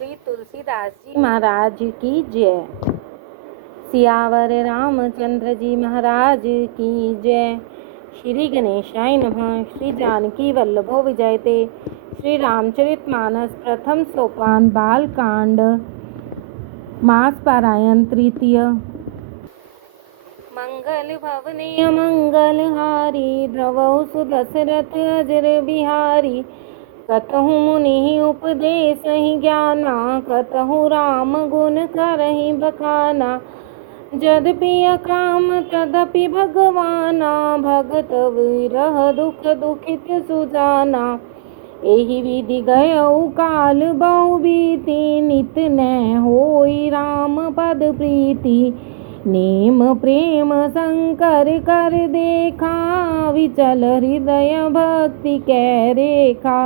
श्री तुलसीदास जी महाराज की जय। सियावर रामचंद्र जी महाराज की जय। श्री गणेशाय नमः। श्री जानकी वल्लभो विजयते। श्री रामचरितमानस प्रथम सोपान बालकांड मास पारायण तृतीय। मंगल भवने अमंगल हारी द्रवौ सुदशरथ अजर बिहारी। कतहु मुनि उपदेश ही ज्ञाना कतहु राम गुण करहि बखाना। यद्यपि अकाम तदपि भगवाना भगत विरह दुख दुखित सुजाना। एहि विधि गयौ काल बहु बीती नित न होई राम पद प्रीति। नेम प्रेम शंकर कर देखा विचल हृदय भक्ति कै रेखा।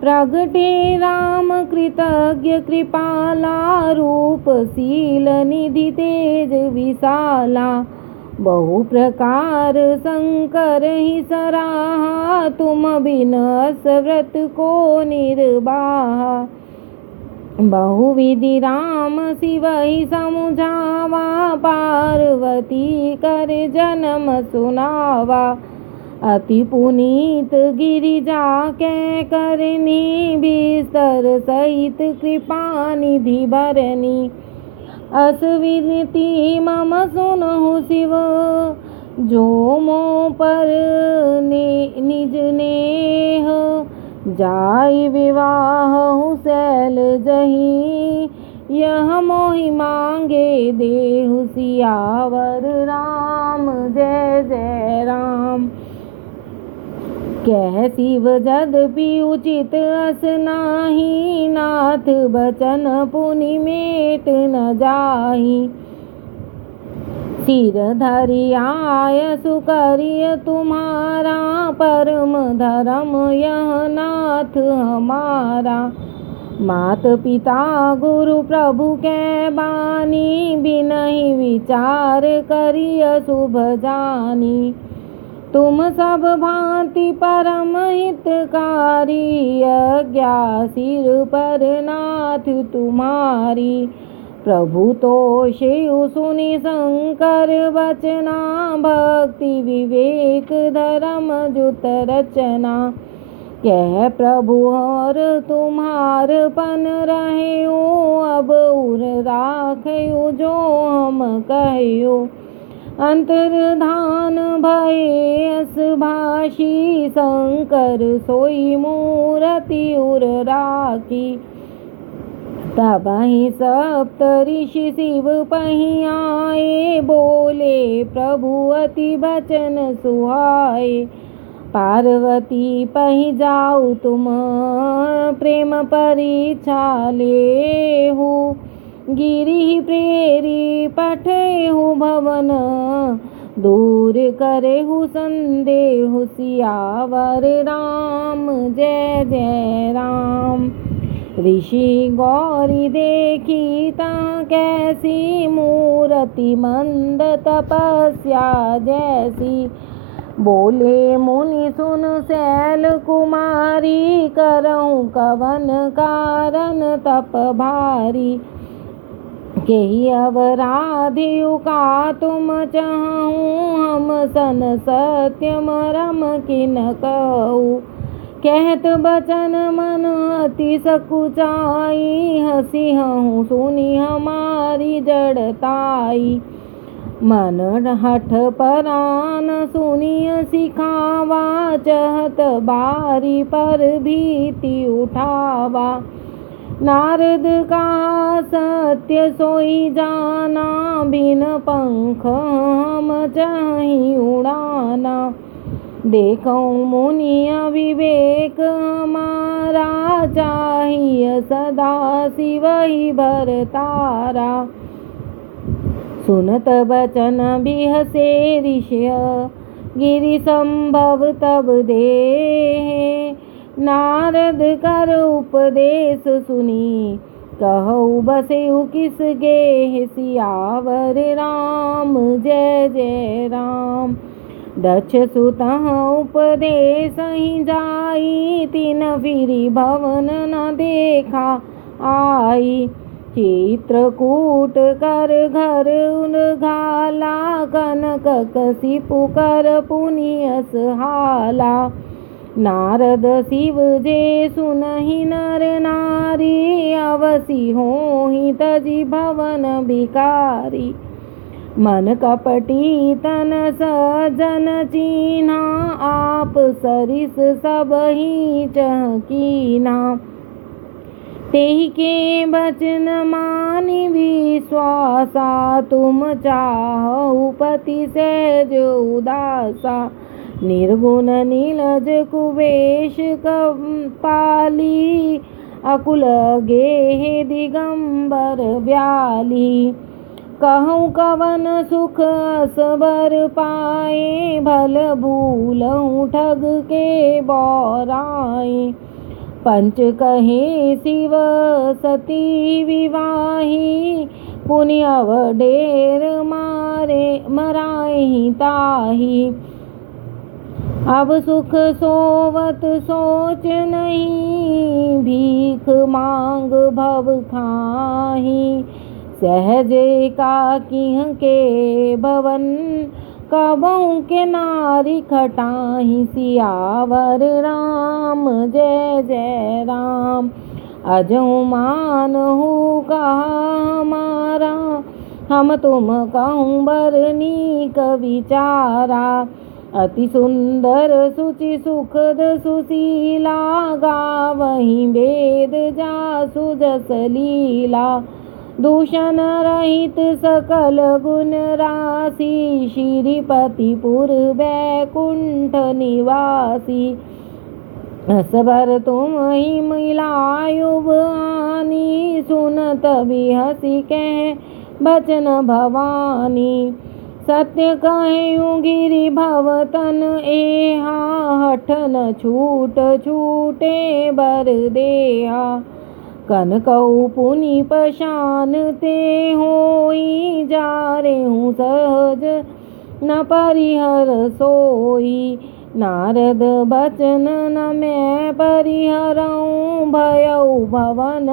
प्रगटे राम कृतज्ञ कृपाला रूप शील निधि तेज विशाला। बहु प्रकार शंकर ही सराहा तुम बिन व्रत को निर्वाहा। बहुविधि राम शिव ही समुझावा पार्वती कर जन्म सुनावा। अति पुनीत गिरिजा कै करनी बिस्तर सहित कृपा निधि भरनी। अस विनती मम सुनहु शिव जो मो पर निज नेह। जाई विवाह शैल जही यह मोहि मांगे देहु सियावर राम जय जय राम। कह शिव यद्यपि उचित अस नाही नाथ बचन पुनि मेट न जाही। सिर धरि आय सुकरिय तुम्हारा परम धर्म यह नाथ हमारा। मात पिता गुरु प्रभु कै बानी बिनहि विचार करिय शुभ जानी। तुम सब भांति परम हितकारी आज्ञा सिर पर नाथ तुम्हारी। प्रभु तोषेउ सुनि शंकर वचना भक्ति विवेक धर्म जुत रचना। कह प्रभु और तुम्हार पन रहेउ अब उर राखयु जो हम कहयो। अंतर्धान भये अस भाषी शंकर सोई मूरति उर राखी। तबहि सप्त ऋषि शिव पहि आए बोले प्रभु अति बचन सुहाए। पार्वती पहि जाऊ तुम प्रेम परीक्षा लेहु। गिरि प्रेरी पठेहु भवन दूर करेहु संदेहु सियावर राम जय जय राम। ऋषि गौरी देखी ता कैसी मूरति मंद तपस्या जैसी। बोले मुनि सुन शैल कुमारी करऊं कवन कारण तप भारी। केहि अवराधियु का तुम चाहूं हम सन सत्य मरम किन कहूं। कहत बचन मन अति सकुचाई हसी हूँ सुनी हमारी जड़ताई। मन हठ परान सुनिय सिखावा चहत बारी पर भीति उठावा। नारद का सत्य सोई जाना बिन पंख हम चाहि उड़ाना। देखऊं मुनि अविवेक हमारा चाहिए सदा शिव ही भरतारा। सुनत बचन बिहसे ऋषय गिरि संभव तब देहे। नारद कर उपदेश सुनी कहु बसेउ किस गेह सियावर राम जय जय राम। दक्ष सुत उपदेश ही जाई तिन फिरी भवन न देखा। आई। चित्रकूट कर घर उन घाला, कनक कसी पुकर पुनियस हाला। नारद शिव जे सुनहि नर नारी, अवसी होहि तजी भवन भिकारी। मन कपटी तन सजन चीन्हा, आप सरिस सबहि चहकीना। तेहि के बचन मानि विश्वासा, तुम चाहु पति सहज उदासा। निर्गुण नीलज कुबेश कपाली, अकुल गेहे दिगंबर ब्याली। कहूँ कवन सुख असबर पाए, भल भूलहूँ ठग के बौराए। पंच कहे शिव सती विवाही, पुनि अवढेर मराहि ताही। अब सुख सोवत सोच नहीं, भीख मांग भव खाही। सहज एकाकिह के भवन, कबहु के नारी खटाही। सियावर राम जय जय राम, अजहु मानहु कहा हमारा। हम तुम कहूँ बरनीक विचारा। अति सुंदर सुचि सुखद सुशीला, गावहि वेद जासु जस लीला। दूषण रहित सकल गुण राशि, श्रीपतिपुर बैकुंठ निवासी। असबर तुम ही मिलायुब आनी, सुनत बिहसी कह बचन भवानी। सत्य कहूँ गिरि भवतन एहा, हठ न छूट छूटे बर देहा। कनकऊ पुनि पशान ते होई, जारेहूँ सहज न परिहर सोई। नारद बचन न मैं परिहरऊँ, भयऊ भवन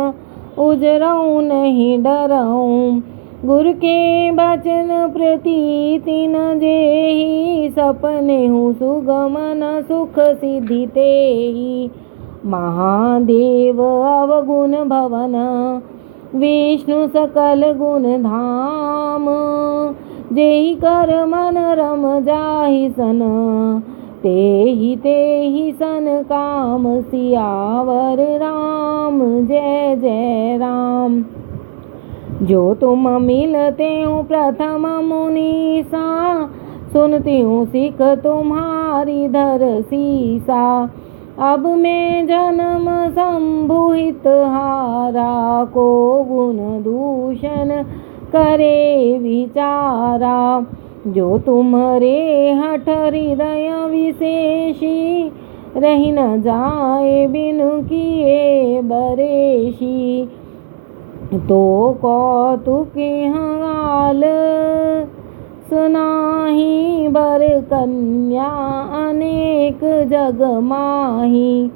उजरऊँ नहीं डरऊँ। गुरु के बचन प्रतीति न जेहि, सपनेहु सुगमन सुख सिद्धि तेहि। महादेव अवगुण भवन, विष्णु सकल गुण धाम। जेहि कर मन रम जाहि सन, तेहि तेहि सन काम। सियावर राम जय जय राम। जो तुम मिलते हो प्रथम मुनीसा, सुनती हूँ सिख तुम्हारी धर सीसा। अब मैं जन्म संभुहित हारा, को गुण दूषण करे विचारा। जो तुम्हारे हठ हृदय विशेषी, रही न जाए बिनु किए बरेशी। तो कौतुक हाल सुनाही, बर कन्या अनेक जग माही।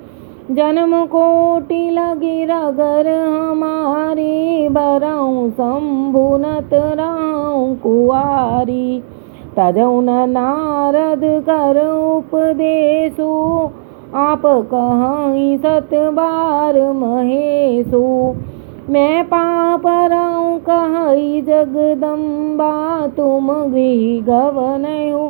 जन्म कोटि लगी रगर हमारी, बरऊँ संभुनत रहूँ कुआरी। तजौन नारद कर उपदेशु, आप कहीं सत बार महेशु। मैं पाप रहूँ कही जगदम्बा, तुम गृह गवनहु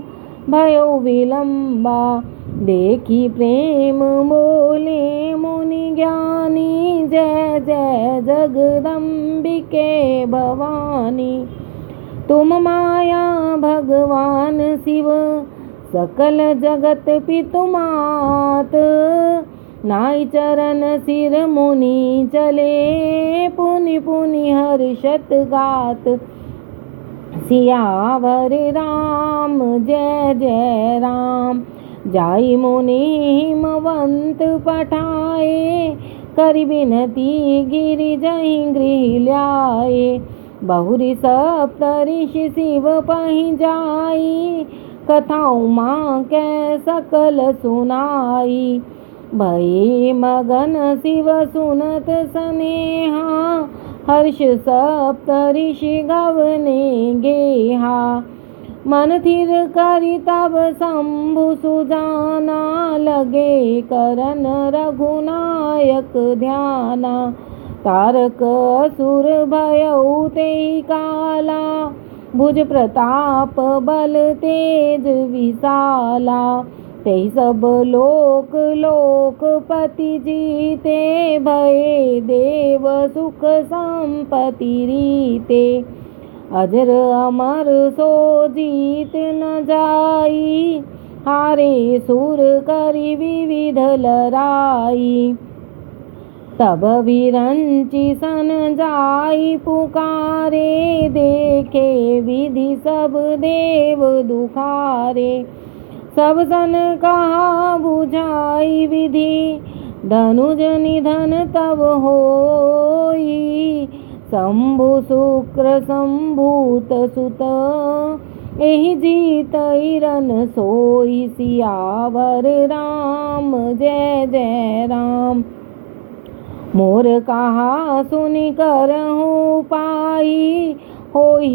भयो विलम्बा। देखी प्रेम बोले मुनि ज्ञानी, जय जय जगदम्बिके भवानी। तुम माया भगवान शिव, सकल जगत पितु मात। नाई चरण सिर मुनि चले, पुनि पुनि हर्षत गात। सियावर राम जय जय राम। जाई मुनि हिमवंत पठाए, करि बिनती गिरि जहि गृह ल्याए। बहुरी सप्तऋषि शिव पहि जाई, कथाऊँ माँ कै सकल सुनाई। भये मगन शिव सुनत सनेहा, हर्ष सप्तऋषि गवने गेहा। मन थिर करि तब शंभु सुजाना, लगे करन रघुनायक ध्याना। तारक असुर भयउ तेहि काला, भुज प्रताप बल तेज विशाला। तेहि सब लोक लोकपति जीते, भये देव सुख संपत्ति रीते। अजर अमर सो जीत न जाई, हारे सुर करि विविध लड़ाई। तब विरंचि सन जाई पुकारे, देखे विधि सब देव दुखारे। सब सन कहा बुझाई विधि, धनुज निधन तब होई। शंभु शुक्र संभूत सुत, एहि जीतई रन सोई। सियावर राम जय जय राम। मोर कहा सुनि करहु पाई, होई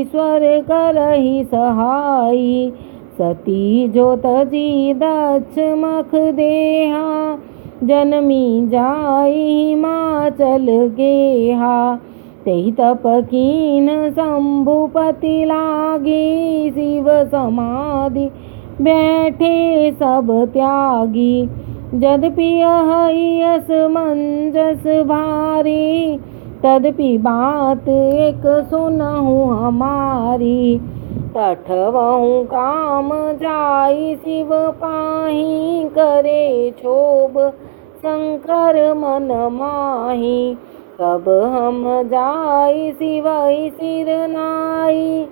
ईश्वर करहि सहाई। सती जोत जी दक्ष मख देहा, जनमी जाई हिमाचल गेहा। तेहि तप कीन शंभुपति लागी, शिव समाधि बैठे सब त्यागी। यद्यपि अहि असमंजस भारी, तदपि बात एक सुनहु हमारी। तठवहु काम जाई शिव पाहि, करे क्षोभ शंकर मन माहि। कब हम जाई शिवहि सिर नाई,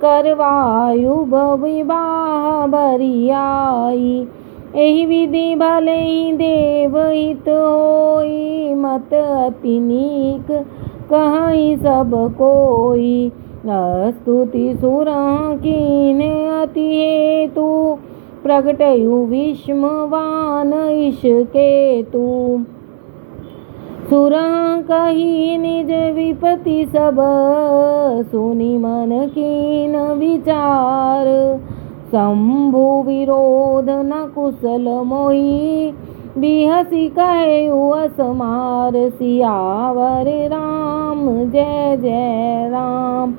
करवायु विवाह बरियाई। एहि विधि भले ही देव हित होई, मत अति नीक कहीं सब कोई। स्तुति सुरह कीन अति हेतु, प्रगटयु विष्णुवान ईश केतु। सुरह कही निज विपति सब, सुनि मन कीन विचार। शंभु विरोध न कुशल मोहि, बिहसी कहु असमार। सियावर राम जय जय राम।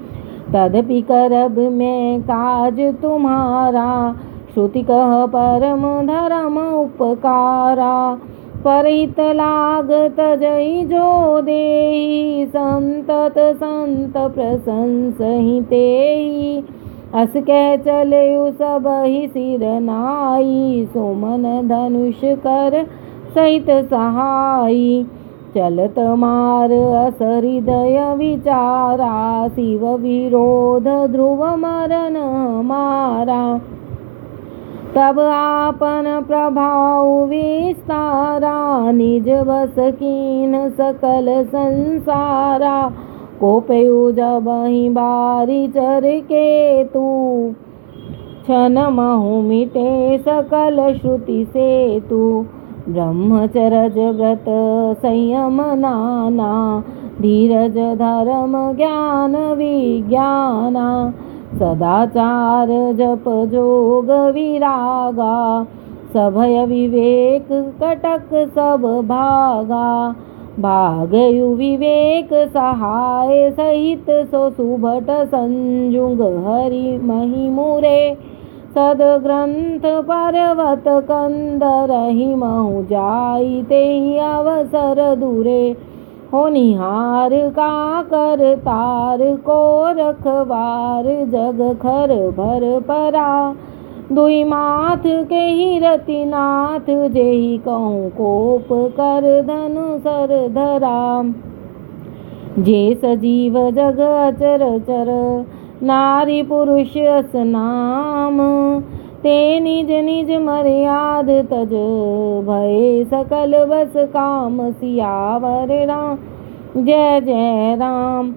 तदपि करब मैं काज तुम्हारा, श्रुति कह परम धर्म उपकारा। परित लाग तजहि जो देहि, संतत संत प्रशंसहि तेहि। अस कह चलेउ सबहि सिर नाई, सुमन धनुष कर सहित सहाई। चलत मार अस हृदय विचारा, शिव विरोध ध्रुव मरण हमारा। तब आपन प्रभाव विस्तारा, निज बस कीन सकल संसारा। कोपयु जबहि बारी चर केतु, क्षण महु मिटे सकल श्रुति सेतु। ब्रह्मचरज व्रत संयम नाना, धीरज धर्म ज्ञान विज्ञाना। सदाचार जप जोग विरागा, सभय विवेक कटक सब भागा। भागयु विवेक सहाय सहित, सो सुभट संजुग हरि महिमुरे। सदग्रंथ पर्वत कंदरहि महु जाई, तेहि अवसर दूरे। होनिहार का कर तार को रखवार, जग खर भर परा। दुई माथ के ही रतिनाथ, जेहि कहूँ कोप कर धनु सर धरा। जे सजीव जग अचर चर, नारी पुरुष अस नाम। ते निज निज मर्याद तज, भय सकल बस काम। सियावर राम जय जय राम।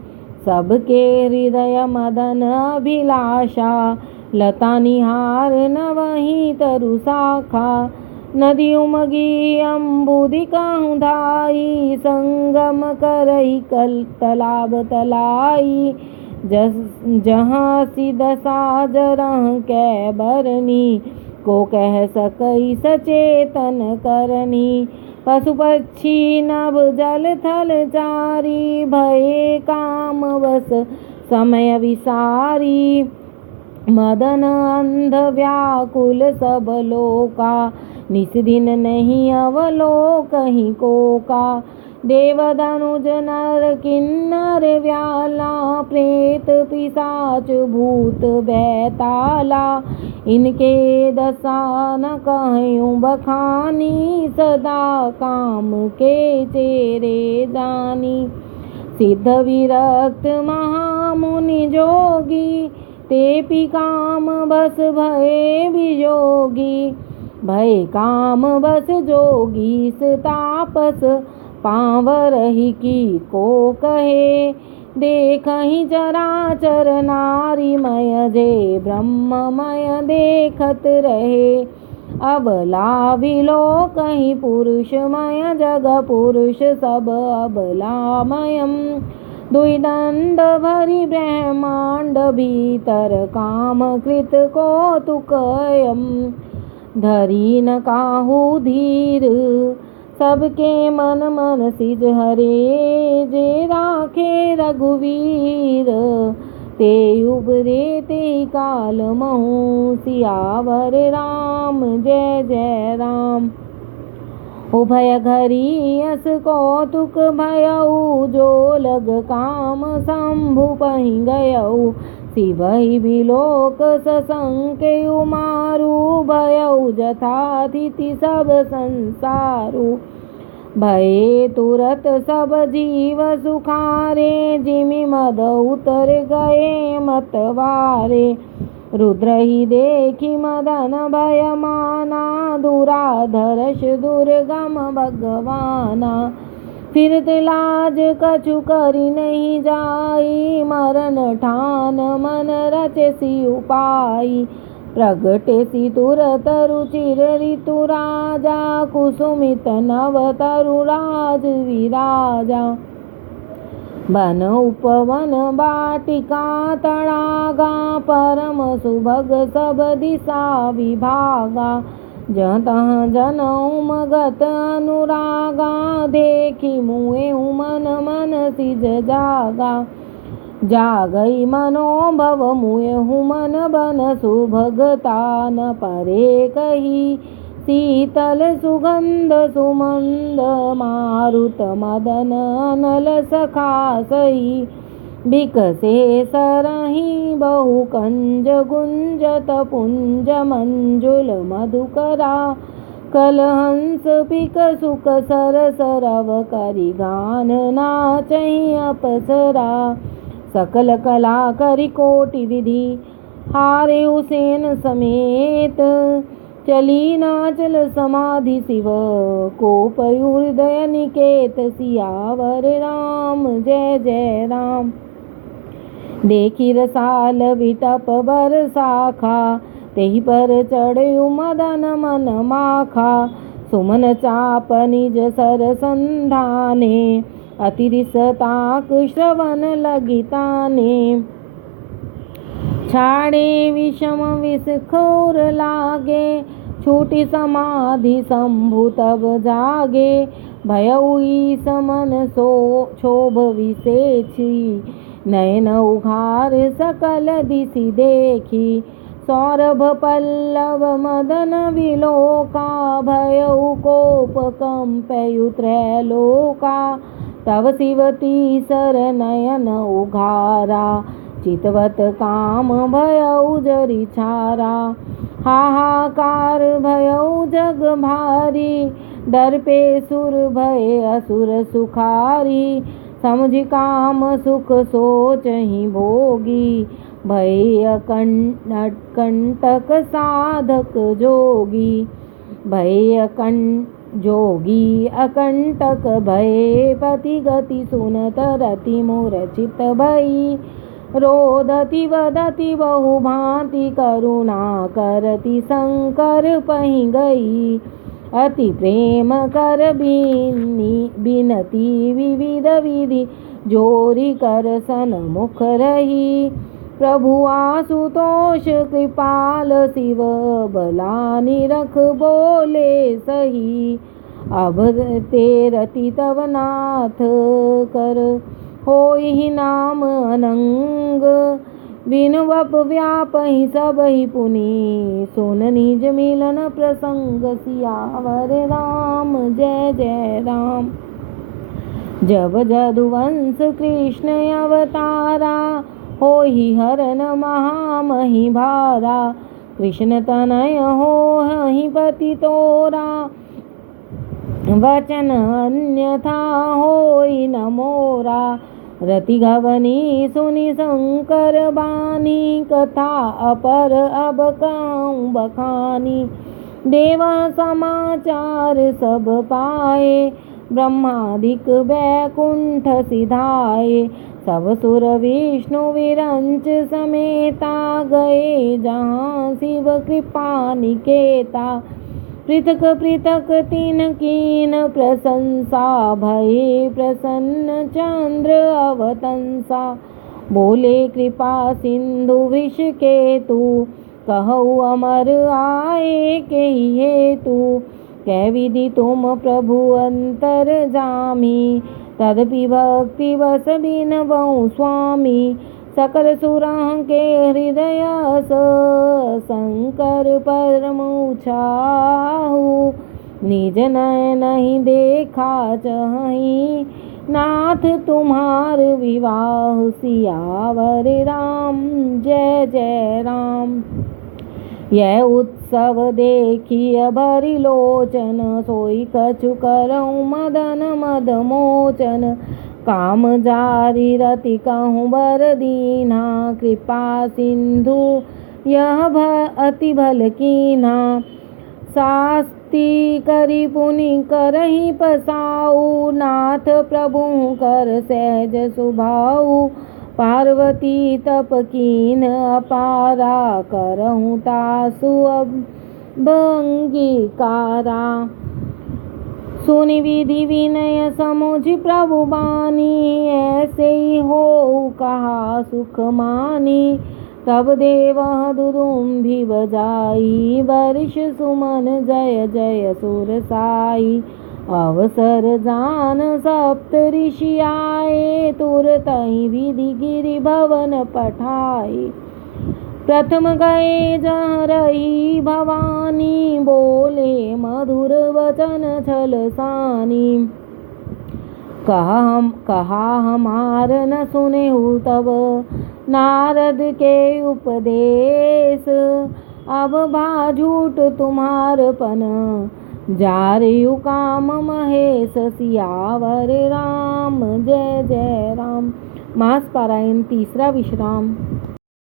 सबके हृदय मदन अभिलाषा, लता निहार नवहि तरु शाखा। नदी उमगी अम्बुदी कहूँ धाई, संगम करही कल तालाब तलाई। जहाँ सिद साजरह कै बरनी, को कह सकई सचेतन करनी। पशु पक्षी नभ जल थल चारी, भये काम बस समय विसारी। मदन अंध व्याकुल सब लोका, निस दिन नहीं अवलोकहि कोका। देव धनुज नर किन्नर व्याला, प्रेत पिशाच भूत बैताला। इनके दशा न कहूँ बखानी, सदा काम के चेरे जानी। सिद्ध विरक्त महामुनि जोगी, तेपि काम बस भये वियोगी। भय काम बस जोगी तापस, पावरहि की को कहे। देखहि चराचर नारीमय, जे ब्रह्ममय देखत रहे। अबला विलोकहि पुरुषमय, जग पुरुष सब अबलामयम्। दुई दंड भरी ब्रह्मांड भीतर, काम कृत कौतुकयम्। धरी न काहू धीर, सबके मन मन सिज हरे। जे राखे रघुवीर, ते उबरे ते काल महु। सियावर राम जय जय राम। उभय घरी अस कौतुक भयउ, जो लग काम शंभु पहि गयउ। शिवहि बिलोक सशंकयु मारु, भयउ जथातिथि सब संसारु। भये तुरत सब जीव सुखारे, जिमि मद उतर गए मतवारे। रुद्र ही देखी मदन भय माना, दुराधर्ष दुर्गम भगवाना। फिरत लाज कछु करि नहीं जाई, मरण ठान मन रचसि उपाई। प्रगटेसि तुरत रुचिर ऋतु राजा, कुसुमित नव तरु राज विराजा। बन उपवन बाटिका तड़ागा, परम सुभग सब दिशा विभागा। जहाँ तहाँ जनऊ मगत अनुरागा, देखी मुए मन मन सिज जागा। जागई मनोभव मुए मन बन, सुभगता न परे कही। शीतल सुगंध सुमंद, मारुत मदन अनल सखा सही। बिकसे सरहि बहु कंज, गुंजत पुंज मंजुल मधुकरा। कलहंस पिक सुख सर सरव करि, गान नाचहि अप्सरा। सकल कला करि कोटि विधि, हारे हुसैन समेत। चली नाचल समाधि शिव, कोपयु हृदय निकेत। सियावर राम जय जय राम। देखी रसाल विटप बर शाखा, तेहि पर चढ़यु मदन मन माखा। सुमन चाप निज सर संधाने, अतिरिस ताक श्रवण लगी ताने। छाड़े विषम विष खोर लागे, छूटी समाधि शंभु तब जागे। भयउ ईस मन सो क्षोभ विसेछी, नयन उघार सकल दिशि देखी। सौरभ पल्लव मदन विलोका, भयउ कोप कंपयु त्रैलोका। तव शिव तीसर नयन उघारा, चितवत काम भयउ जरि छारा। हाहाकार भयउ जग भारी, डर पे सुर भय असुर सुखारी। समझि काम सुख सोचहि भोगी, भय कंटक साधक जोगी। भय जोगी अकंटक भय, पति गति सुनत रति मूर्छित भई। रोदति वदति बहु भांति, करुणा करति शंकर पहि गई। अति प्रेम कर बिनती विविध विधि जोरी कर सन्मुख रही। प्रभु आशुतोष कृपाल शिव बलानि रख बोले सही। अब ते रति तव नाथ कर होई नाम अनंग। बिन वप व्याप ही सब ही पुनि सुन निज मिलन प्रसंग। सियावर राम जय जय राम। जब जदुवंश कृष्ण अवतारा होहि हरन महामहि भारा। कृष्ण तनय होहि पति तोरा वचन अन्यथा होई न मोरा। रति गवनी सुनि शंकर बानी कथा अपर अब कहूँ बखानी। देव समाचार सब पाए ब्रह्मादिक बैकुंठ सिधाए। सब सुर विष्णु विरंच समेता गए जहाँ शिव कृपा निकेता। पृथक पृथक तीन कीन प्रशंसा भये प्रसन्न चंद्र अवतंसा। बोले कृपा सिंधु विष केतु कहु अमर आए के हेतु। कै विधि तुम प्रभु अंतर जामी तदपि भक्ति बस बिनवउ स्वामी। सकल सुरां के हृदय शंकर परम छाहु। निज नयन नहीं देखा चहि नाथ तुम्हार विवाह। सियावर राम जय जय राम। यह उत्सव देखिय भरि लोचन सोई कछु करऊँ मदन मद मोचन। काम जारी रति कहूँ बर दीना कृपा सिंधु यह अति भल कीना। शास्ति करि पुनि करहि पसाऊ नाथ प्रभु कर सहज सुभाऊ। पार्वती तप कीन अपारा करहूँ तासु अब अंगीकारा। सुनि विधि विनय समुझ प्रभु बानी ऐसे ही हो कहा सुख मानी। तब देव दुदुम्भि बजाई वर्ष सुमन जय जय सुर साई। अवसर जान सप्त ऋषि आए तुरतहि विधि गिरि भवन पठाए। प्रथम गए जहाँ रही भवानी बोले मधुर वचन छल सानी। कहा हमार न सुनेहु तब नारद के उपदेश। अब भा झूठ तुम्हार पन जारयु काम महेश। सियावर राम जय जय राम। मास पारायण तीसरा विश्राम।